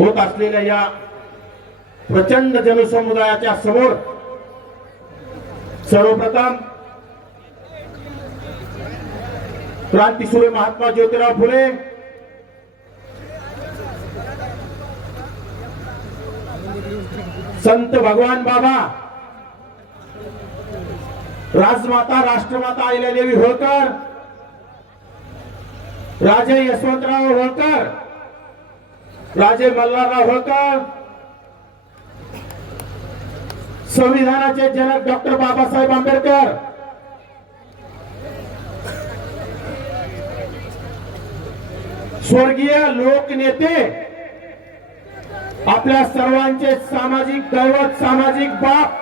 होत असलेल्या या प्रचंड जनसमुदायाच्या समोर सर्वप्रथम क्रांतीसूर्य महात्मा ज्योतिराव फुले. संत भगवान बाबा. राजमाता राष्ट्रमाता अहिल्यादेवी होळकर. राजे यशवंतराव होळकर. राजे मल्हारराव होळकर संविधानाचे जनक डॉक्टर बाबासाहेब आंबेडकर. स्वर्गीय लोकनेते. आपल्या सर्वांचे सामाजिक दैवत सामाजिक बाप.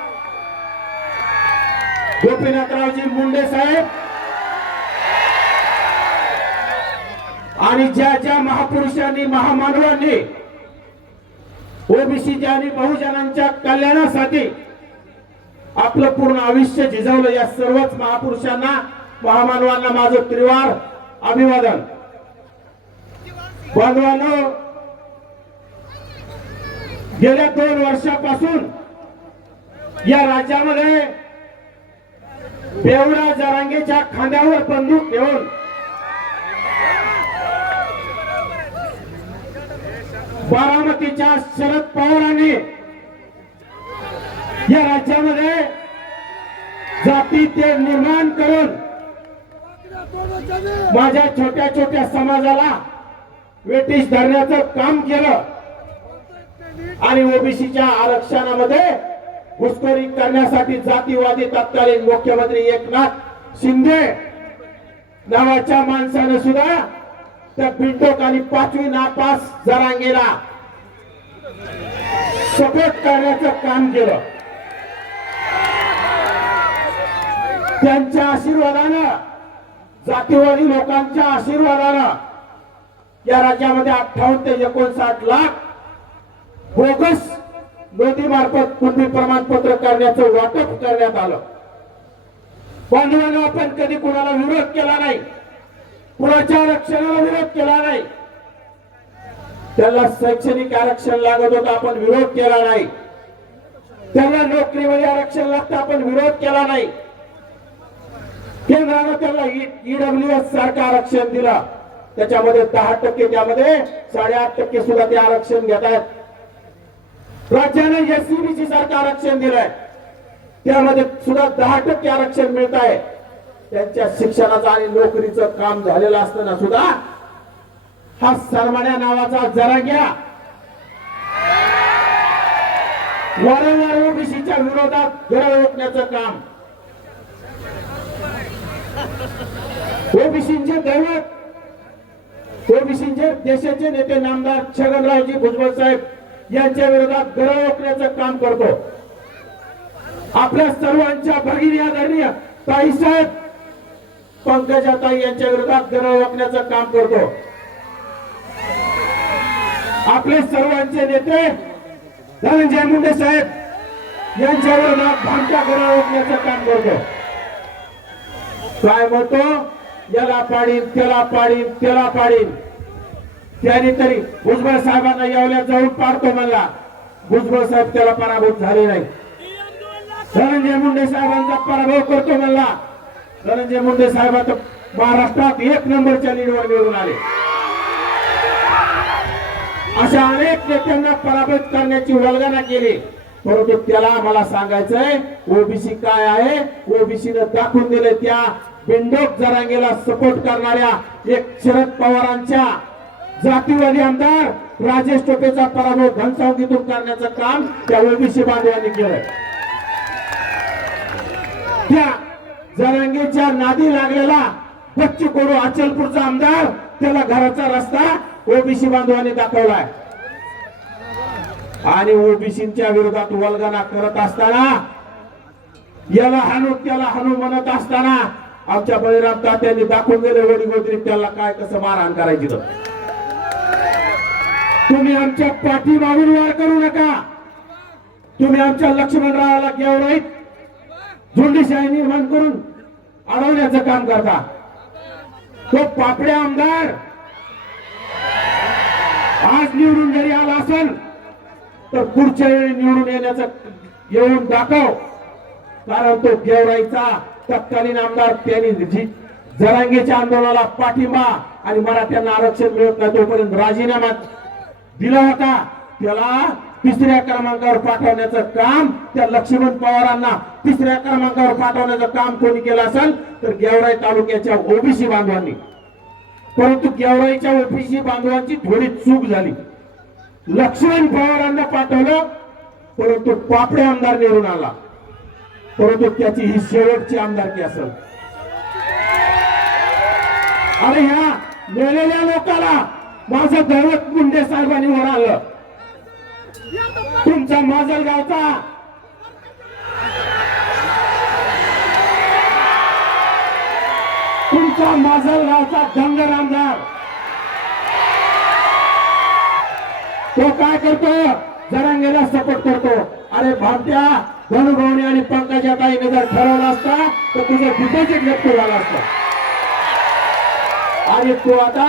गोपीनाथरावजी मुंडे साहेब. आणि ज्या ज्या महापुरुषांनी महामानवांनी ओबीसीच्या आणि बहुजनांच्या कल्याणासाठी आपलं पूर्ण आयुष्य झिजवलं या सर्वच महापुरुषांना महामानवांना माझं त्रिवार अभिवादन. बांधवांनो गेल्या दोन वर्षापासून या राज्यामध्ये बेवडा जरांगेच्या खांद्यावर बंदूक घेऊन बारामतीच्या शरद पवारांनी या राज्यामध्ये जाती ते निर्माण करून माझ्या छोट्या छोट्या समाजाला वेटीस धरण्याचं काम केलं आणि ओबीसीच्या आरक्षणामध्ये घुसखोरी करण्यासाठी जातीवादी तत्कालीन मुख्यमंत्री एकनाथ शिंदे नावाच्या माणसाने सुद्धा त्या पिंटोकाली आणि पाचवी नापास जरांगेला सपोर्ट करण्याचं काम केलं. त्यांच्या आशीर्वादानं जातीवादी लोकांच्या आशीर्वादानं या राज्यामध्ये अठ्ठावन्न ते एकोणसाठ लाख बोगस नोंदीमार्फत कुणबी प्रमाणपत्र करण्याचं वाटप करण्यात आलं. बांधवांना आपण कधी कुणाला विरोध केला नाही. कुणाच्या आरक्षणाला विरोध केला नाही. त्याला शैक्षणिक आरक्षण लागत होतं आपण विरोध केला नाही. त्याला नोकरीमध्ये आरक्षण लागतं आपण विरोध केला नाही. केंद्रानं त्याला e, ईडब्ल्यू एस सारखं आरक्षण दिलं. त्याच्यामध्ये दहा टक्के त्यामध्ये साडेआठ टक्के सुद्धा ते आरक्षण घेत आहेत. राज्याने एससीबीसी सारखं आरक्षण दिलंय. त्यामध्ये सुद्धा दहा टक्के आरक्षण मिळत आहे त्यांच्या शिक्षणाचं आणि नोकरीचं काम झालेलं असताना सुद्धा हा सरमण्या नावाचा जरा घ्या. वारंवार ओबीसीच्या विरोधात घर ओळखण्याचं काम. ओबीसीचे दैवत ओबीसीचे देशाचे नेते नामदार छगनरावजी भुजबळ साहेब यांच्या विरोधात घर ओळखण्याचं काम करतो. आपल्या सर्वांच्या भगिनी आदरणीय ताईसाहेब पंकजाताई यांच्या विरोधात गरळ वाकण्याचं काम करतो. आपले सर्वांचे नेते धनंजय मुंडे साहेब यांच्या विरोधात भामटा गरळ वाकण्याचं काम करतो. काय म्हणतो? याला पाडीन त्याला पाडीन त्याला पाडीन. त्याने तरी भुजबळ साहेबांना येवल्या जाऊन पाडतो म्हणला. भुजबळ साहेब त्याला पराभूत झाले नाही. धनंजय मुंडे साहेबांचा पराभव करतो म्हणला. धनंजय मुंडे साहेब आता महाराष्ट्रात एक नंबरच्या लीडवर निवडून आले. अशा अनेक नेत्यांना पराभूत करण्याची वल्गना केली. परंतु त्याला आम्हाला सांगायचंय ओबीसी काय आहे? ओबीसीनं दाखवून दिले त्या बिंडोक जरांगेला सपोर्ट करणाऱ्या एक शरद पवारांच्या जातीवादी आमदार राजेश टोपेचा पराभव घनसावंगीतून करण्याचं काम त्या ओबीसी बांधवांनी केलं त्या जरांगेच्या नादी लागलेला बच्चू कोडू अचलपूरचा आमदार त्याला घराचा रस्ता ओबीसी बांधवांनी दाखवलाय. आणि ओबीसीच्या विरोधात वल्गना करत असताना याला हाणू त्याला हाणू म्हणत असताना आमच्या बळीराम तात्यांनी दाखवून दिले वडीगोदरी त्याला काय कसं मारहाण करायची तुम्ही आमच्या पाठीमागून वार करू नका. तुम्ही आमच्या लक्ष्मणरावाला गेवराईत झुंडीशाही निर्माण करून अडवण्याचं काम करता. तो पापड्या आमदार. आज निवडून जरी आला असेल तर पुढच्या वेळी निवडून येण्याचं येऊन दाखव. कारण तो गेवराईचा तत्कालीन आमदार त्यांनी जी जरांगेच्या आंदोलनाला पाठिंबा आणि मराठ्यांना आरक्षण मिळत नाही तोपर्यंत राजीनामा दिला होता. त्याला तिसऱ्या क्रमांकावर पाठवण्याचं काम त्या लक्ष्मण पवारांना तिसऱ्या क्रमांकावर पाठवण्याचं काम कोणी केलं असेल तर गेवराई तालुक्याच्या ओबीसी बांधवांनी. परंतु गेवराईच्या ओबीसी बांधवांची थोडी चूक झाली. लक्ष्मण पवारांना पाठवलं परंतु पापडे आमदार निवडून आला. परंतु त्याची ही शेवटची आमदारकी असेल. अरे ह्या मेलेल्या लोकाला माझं दैवत मुंडे साहेबांनी म्हणाल तुमचा माजलगावचा तुमचा माजलगावचा धनगर आमदार तो काय करतो? जरांगेला सपोर्ट करतो. अरे भारत्या धनुभावने आणि पंकजा ताईने जर ठरवलं असता तर तुझं डिपॉझिट व्यक्त झाला असतं. अरे तू आता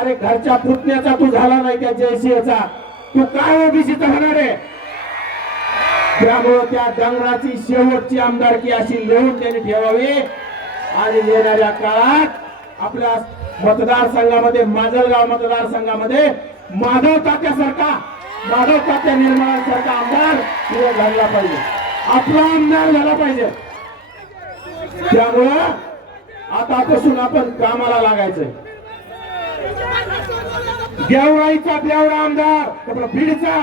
अरे घरच्या पुतण्याचा तू झाला नाही त्या जयसिंहचा. तू काय ओबीसीचा होणार आहे? त्यामुळं त्या डंगराची शेवटची आमदारकी अशी लिहून त्यांनी ठेवावी. आणि येणाऱ्या काळात आपल्या मतदारसंघामध्ये माजलगाव मतदारसंघामध्ये माधव तात्यासारखा माधव तात्या निर्माणासारखा आमदार तिथे झाला पाहिजे. आपला आमदार झाला पाहिजे. त्यामुळं आतापासून आपण कामाला लागायचंय. गेवराईचा देवडा आमदार. बीडचा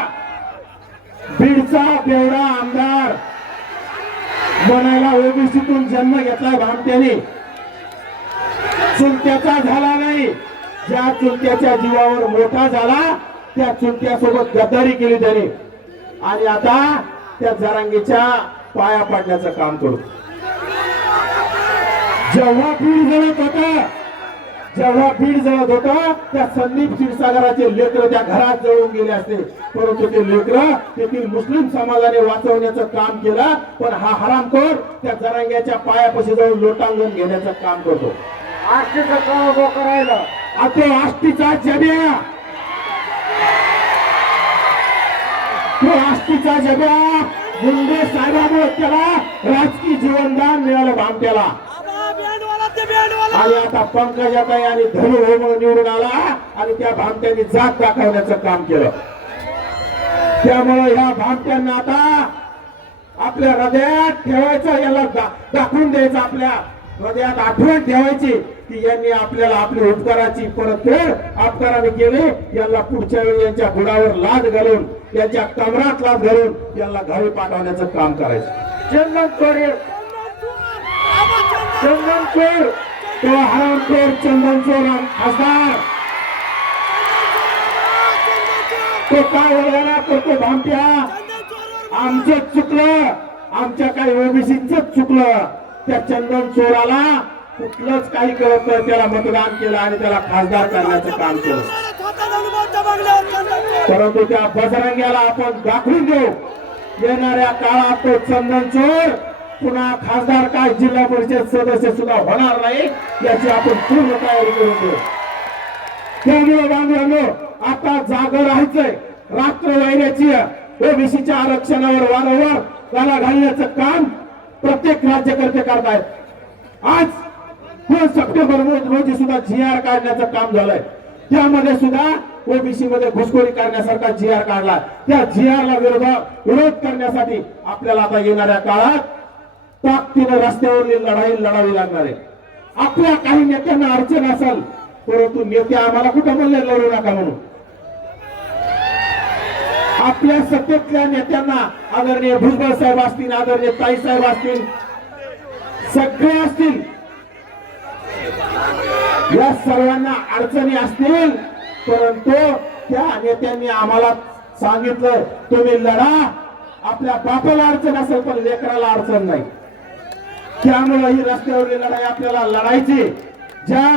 बीडचा देवडा आमदार. म्हणायला ओबीसीतून जन्म घेतला भामट्याने. चुलत्याचा झाला नाही. ज्या चुलत्याच्या जीवावर मोठा झाला त्या चुलत्यासोबत गद्दारी केली त्याने. आणि आता त्या जरांगीच्या पाया पाडण्याचं काम करतो जेव्हा बीड जळत होतं जेव्हा बीड जळत होत त्या संदीप क्षीरसागराचे लेकर त्या घरात जळून गेले असते. परंतु ते लेकर तेथील मुस्लिम समाजाने वाचवण्याचं काम केलं पण हा हरामखोर त्या जरांग्याच्या पायापाशी जाऊन लोटांगण घेण्याचं काम करतो. उभं करायला. आता आष्टीचा जब्या. तो आष्टीचा जब्या. मुंडे साहेबांमुळे त्याला राजकीय जीवनदान मिळालं भामट्याला. आणि आता पंकजाताई आणि धनु हो म्हणून निवडून आला आणि त्या भामट्यांनी जात दाखवण्याचं काम केलं. त्यामुळे ह्या भामट्यांना आता आपल्या हृदयात ठेवायचं याला दा- दाखवून द्यायचं आपल्या हृदयात आठवण ठेवायची की यांनी आपल्याला आपल्या उपकाराची परतफेड अपकाराने केली. यांना पुढच्या वेळी यांच्या बुडावर लाद घालून यांच्या कमरात लाद घालून यांना घरी पाठवण्याचं काम करायचं. चंदन चोरी! चंदन चोर तो हरामखोर चंदन चोर खासदार. तो काय वगैरे करतो भामट्या. आमचं चुकलं. आमच्या काही ओबीसीच चुकलं. त्या चंदन चोराला कुठलंच काही कळत नाही. त्याला मतदान केलं आणि त्याला खासदार करण्याचं काम केलं. परंतु त्या बजरंग्याला आपण दाखवून देऊ. येणाऱ्या काळात तो चंदन चोर पुन्हा खासदार काय जिल्हा परिषद सदस्य सुद्धा होणार नाही याची आपण पूर्ण तयारी करून घेऊ. त्यामुळे बांधवांनो आता जाग राहायचंय. रात्र वाहिन्याची ओबीसीच्या आरक्षणावर वारंवार त्याला घालण्याचं काम प्रत्येक राज्यकर्ते करतायत. आज दोन सप्टेंबर रोजी सुद्धा जी आर काढण्याचं काम झालंय. त्यामध्ये सुद्धा ओबीसी मध्ये घुसखोरी करण्यासारखा जी आर काढला. त्या जी आर ला विरोध विरोध करण्यासाठी आपल्याला आता येणाऱ्या काळात ताकदीनं रस्त्यावरील लढाई लढावी लागणार आहे. आपल्या काही नेत्यांना अडचण असेल परंतु नेते आम्हाला कुठं म्हणले लढू नका म्हणून? आपल्या सत्तेतल्या नेत्यांना आदरणीय भुजबळ साहेब असतील आदरणीय ताई साहेब असतील सगळे असतील. या सर्वांना अडचणी असतील परंतु त्या नेत्यांनी आम्हाला सांगितलं तुम्ही लढा. आपल्या बापाला अडचण असेल पण लेकराला अडचण नाही. त्यामुळे ही रस्त्यावरली लढाई आपल्याला लढायची ज्या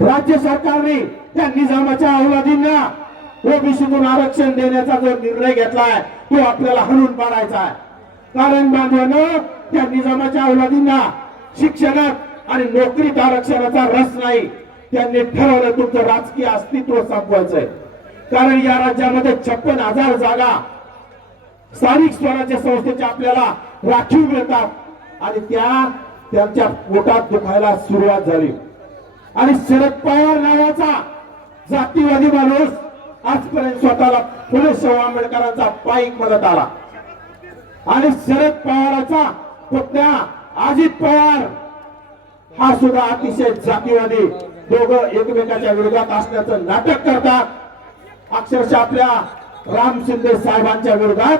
राज्य सरकारने त्या निजामाच्या अवलादींना ओबीसीतून आरक्षण देण्याचा जो निर्णय घेतलाय तो आपल्याला हणून पाडायचा आहे. कारण बांधवानं त्या निजामाच्या अवलादींना शिक्षणात आणि नोकरीत आरक्षणाचा रस नाही. त्यांनी ठरवलं तुमचं राजकीय अस्तित्व संपवायचंय कारण या राज्यामध्ये छप्पन हजार जागा स्थानिक स्वराज्य संस्थेच्या आपल्याला राखीव मिळतात. आणि त्या त्यांच्या पोटात दुखायला सुरुवात झाली. आणि शरद पवार नावाचा जातीवादी माणूस आजपर्यंत स्वतःला फुले शाहू आंबेडकरांचा पाईक मदत आला. आणि शरद पवाराचा पुतण्या अजित पवार हा सुद्धा अतिशय जातीवादी. दोघं एकमेकाच्या विरोधात असल्याचं नाटक करतात. अक्षरशः आपल्या राम शिंदे साहेबांच्या विरोधात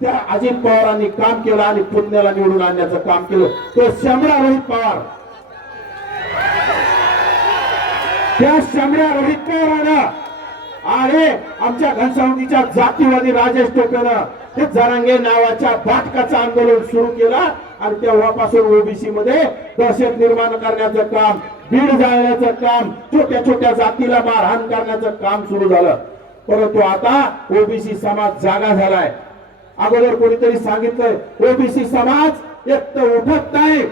त्या अजित पवारांनी काम केलं आणि पुण्याला निवडून आणण्याचं काम केलं. तो शमरा रोहित पवार. त्या शमरा रोहित पवारानं आणि आमच्या घनसावंगीच्या जातीवादी राजेश टोपेनं ते जरांगे नावाच्या बाटकाचं आंदोलन सुरू केलं आणि तेव्हापासून ओबीसी मध्ये दहशत निर्माण करण्याचं काम बीड जाळण्याचं काम छोट्या छोट्या जातीला मारहाण करण्याचं काम सुरू झालं. परंतु आता ओबीसी समाज जागा झालाय. अगोदर कोणीतरी सांगितलंय ओबीसी समाज एक तर उठत नाही.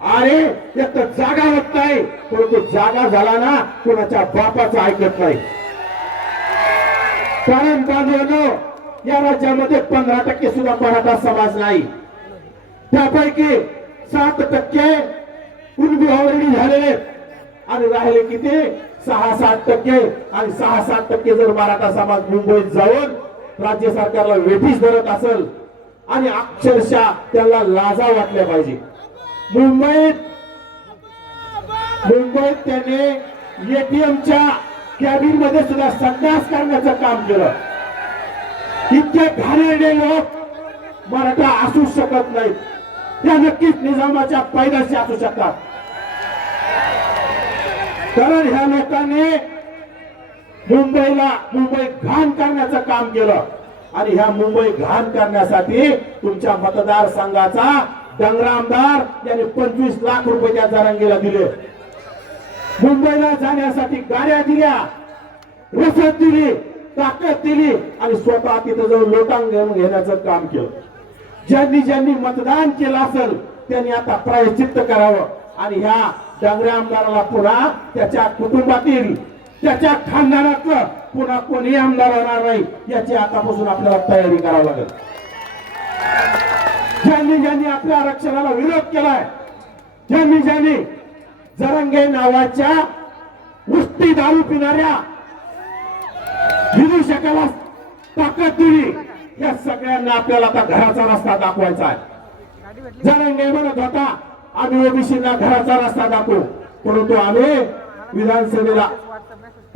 आणि एक तर जागा होत नाही. परंतु जागा झाला ना कोणाच्या बापाचं ऐकत नाही. कारण बांधवांनो या राज्यामध्ये पंधरा टक्के सुद्धा मराठा समाज नाही. त्यापैकी सात टक्के कुणबी ऑलरेडी झालेले आणि राहिले किती? सहा सात टक्के. आणि सहा सात टक्के जर मराठा समाज मुंबईत जाऊन राज्य सरकारला वेठीस धरत असेल आणि अक्षरशः त्याला लाजा वाटल्या पाहिजे. मुंबईत मुंबईत त्याने एटीएमच्या कॅबिनमध्ये सुद्धा संन्यास करण्याचं काम केलं. इतके घाणेरडे लोक मराठा असू शकत नाहीत. या नक्कीच निजामाच्या पैदाशी असू शकतात. कारण ह्या लोकांनी मुंबईला मुंबई घाण करण्याचं काम केलं. आणि ह्या मुंबई घाण करण्यासाठी तुमच्या मतदारसंघाचा डंगरामदार यांनी पंचवीस लाख रुपये त्या जरांगीला दिले. मुंबईला जाण्यासाठी गाड्या दिल्या रसद दिली ताकद दिली आणि स्वतः तिथं जाऊन लोटांग घेऊन घेण्याचं काम केलं. ज्यांनी ज्यांनी मतदान केलं असेल त्यांनी आता प्रायश्चित्त करावं. आणि ह्या डांगरे आमदाराला पुन्हा त्याच्या कुटुंबातील त्याच्या खानदानातलं पुन्हा कोणी आमदार होणार नाही याची आतापासून आपल्याला तयारी करावी लागेल. ज्यांनी ज्यांनी आपल्या आरक्षणाला विरोध केलाय ज्यांनी ज्यांनी जरंगे नावाच्या उष्टी दारू पिणाऱ्या विदूषकाला ताकद दिली या सगळ्यांना आपल्याला आता घराचा रस्ता दाखवायचा आहे. जरंगे म्हणत होता आम्ही ओबीसीना घराचा रस्ता दाखवू. परंतु आम्ही विधानसभेला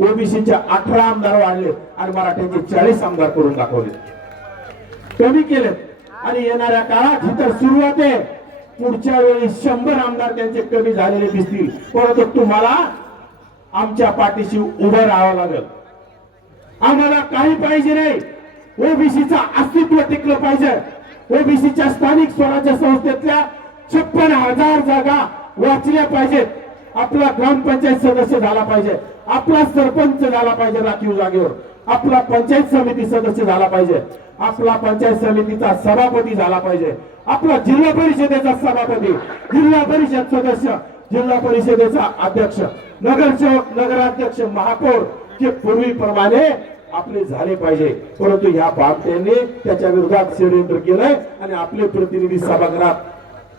ओबीसीचे अठरा आमदार वाढले आणि मराठ्यांचे चाळीस आमदार करून दाखवले. कमी केले. आणि येणाऱ्या काळात ही तर सुरुवात आहे. पुढच्या वेळी शंभर आमदार त्यांचे कमी झालेले दिसतील. परंतु तुम्हाला आमच्या पाठीशी उभं राहावं लागेल. आम्हाला काही पाहिजे नाही. ओबीसीचा अस्तित्व टिकलं पाहिजे. ओबीसीच्या स्थानिक स्वराज्य संस्थेतल्या छप्पन हजार जागा वाचल्या पाहिजेत. आपला ग्रामपंचायत सदस्य झाला पाहिजे. आपला सरपंच झाला पाहिजे राखीव जागेवर. आपला पंचायत समिती सदस्य झाला पाहिजे. आपला पंचायत समितीचा सभापती झाला पाहिजे. आपला जिल्हा परिषदेचा सभापती जिल्हा परिषद सदस्य जिल्हा परिषदेचा अध्यक्ष नगरसेवक नगराध्यक्ष महापौर जे पूर्वीप्रमाणे आपले झाले पाहिजे. परंतु ह्या बाबत्यांनी त्याच्या विरोधात षडयंत्र केलंय आणि आपले प्रतिनिधी सभागृहात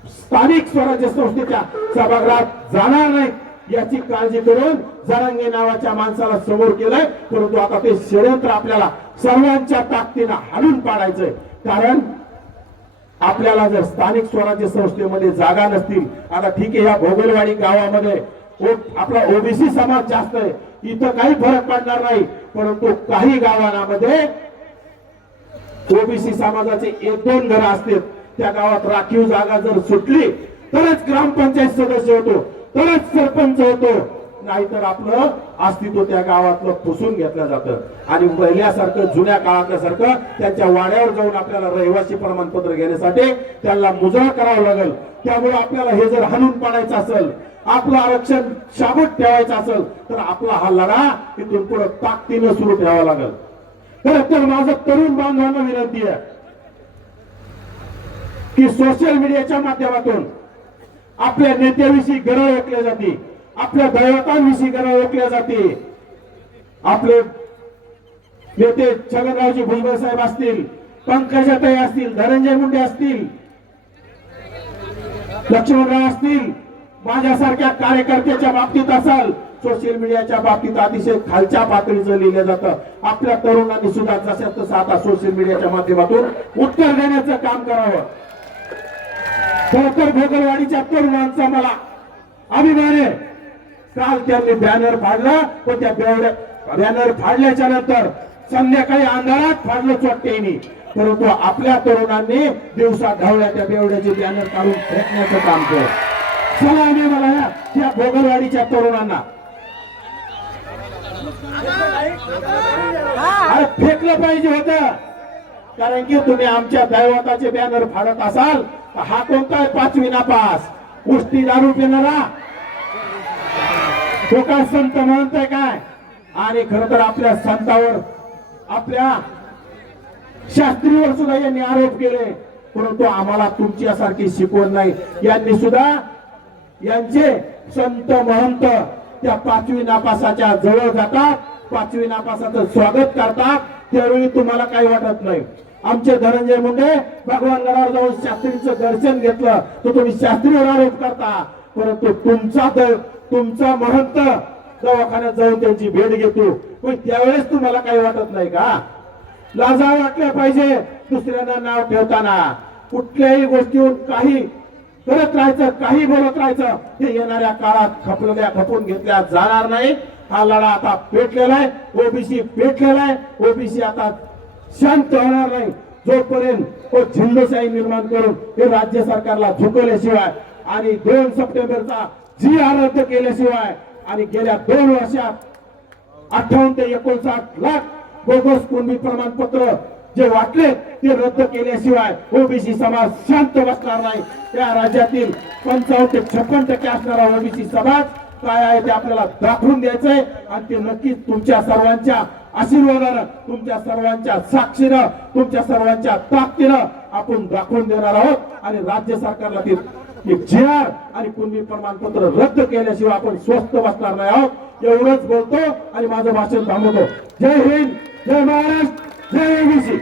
स्थानिक स्वराज्य संस्थेच्या सभागृहात जाणार नाही. याची काळजी करून जरांगे नावाच्या माणसाला समोर केलंय. परंतु आता ते षडयंत्र आपल्याला सर्वांच्या ताकदीनं हाणून पाडायचंय. कारण आपल्याला जर स्थानिक स्वराज्य संस्थेमध्ये जागा नसतील आता ठीक आहे या भोगलवाडी गावामध्ये आपला ओबीसी समाज जास्त आहे. इथं काही फरक पडणार नाही. परंतु काही गावांमध्ये ओबीसी समाजाचे एक दोन घरं असतील. त्या गावात राखीव जागा जर सुटली तरच ग्रामपंचायत सदस्य होतो तरच सरपंच होतो. नाहीतर आपलं अस्तित्व त्या गावातलं पुसून घेतलं जातं. आणि पहिल्यासारखं जुन्या काळातल्या सारखं त्यांच्या वाड्यावर जाऊन आपल्याला रहिवासी प्रमाणपत्र घेण्यासाठी त्यांना मुजरा करावं लागेल. त्यामुळे आपल्याला हे जर हाणून पाडायचं असेल आपलं आरक्षण शाबूत ठेवायचं असेल तर आपला हा लढा इथून पुढे ताकदीनं सुरू ठेवावा लागेल. खरं तर माझं तरुण बांधवांना विनंती आहे की सोशल मीडियाच्या माध्यमातून आपल्या नेत्याविषयी गरळ ओळखल्या जाते. आपल्या दैवतांविषयी गरळ ओळखल्या जाते. आपले नेते छगनरावजी भुजबळ साहेब असतील पंकजाताई असतील धनंजय मुंडे असतील लक्ष्मणराव असतील माझ्यासारख्या कार्यकर्त्याच्या बाबतीत असाल सोशल मीडियाच्या बाबतीत अतिशय खालच्या पातळीचं लिहिलं जातं. आपल्या तरुणांनी सुद्धा जशा तसं आता सोशल मीडियाच्या माध्यमातून उत्तर देण्याचं काम करावं. खर तर भोगलवाडीच्या तरुणांचा मला. अभिमान. आहे काल त्यांनी बॅनर फाडला व त्या बॅनर फाडल्याच्या नंतर संध्याकाळी अंधारात फाडलं चोट्टेनी परंतु आपल्या तरुणांनी दिवसा धावल्या त्या बेवड्याचे बॅनर काढून फेकण्याचं काम केलं. चला आम्ही मला या त्या भोगलवाडीच्या तरुणांना. अरे फेकलं पाहिजे होतं. कारण की तुम्ही आमच्या दैवताचे बॅनर फाडत असाल हा कोणता आहे पाचवी नापास? कुस्ती दारू पिणारा? तो काय संत म्हणतोय काय? आणि खर तर आपल्या संतावर आपल्या शास्त्रीवर सुद्धा यांनी आरोप केले. परंतु आम्हाला तुमच्यासारखी शिकवण नाही. यांनी सुद्धा यांचे संत महंत त्या पाचवी नापासाच्या जवळ जातात पाचवी नापासाचं स्वागत करतात. त्यावेळी तुम्हाला काही वाटत नाही. आमचे धनंजय मुंडे भगवान गडावर जाऊन शास्त्रीचं दर्शन घेतलं. तर तुम्ही शास्त्रीवर आरोप करता. परंतु तुमचा तुमचा महंत दवाखान्यात जाऊन त्यांची भेट घेतो. पण त्यावेळेस तुम्हाला काही वाटत नाही का? लाजा वाटल्या पाहिजे दुसऱ्यांना नाव ठेवताना. कुठल्याही गोष्टीहून काही करत राहायचं काही बोलत राहायचं हे येणाऱ्या काळात खपलेल्या खपून घेतल्या जाणार नाही. हा लढा आता पेटलेला आहे. ओबीसी पेटलेला आहे. ओबीसी आता शांत होणार नाही. जोपर्यंत तो झिंडशाही निर्माण करून हे राज्य सरकारला झुकवल्याशिवाय आणि दोन सप्टेंबरचा जी रद्द केल्याशिवाय आणि गेल्या दोन वर्षात अठ्ठावन्न ते एकोणसाठ लाख बोगस कुणबी प्रमाणपत्र जे वाटले ते रद्द केल्याशिवाय ओबीसी समाज शांत बसणार नाही. त्या राज्यातील पंचावन्न ते छप्पन टक्के असणारा ओबीसी समाज काय आहे ते आपल्याला दाखवून द्यायचंय आणि ते नक्कीच तुमच्या सर्वांच्या आशीर्वादानं तुमच्या सर्वांच्या साक्षीनं तुमच्या सर्वांच्या ताकदीनं आपण दाखवून देणार आहोत. आणि राज्य सरकारला ती जे आर आणि कुणबी प्रमाणपत्र रद्द केल्याशिवाय आपण स्वस्त बसणार नाही आहोत. एवढंच बोलतो आणि माझं भाषण थांबवतो. जय हिंद जय महाराष्ट्र जय ओबीसी.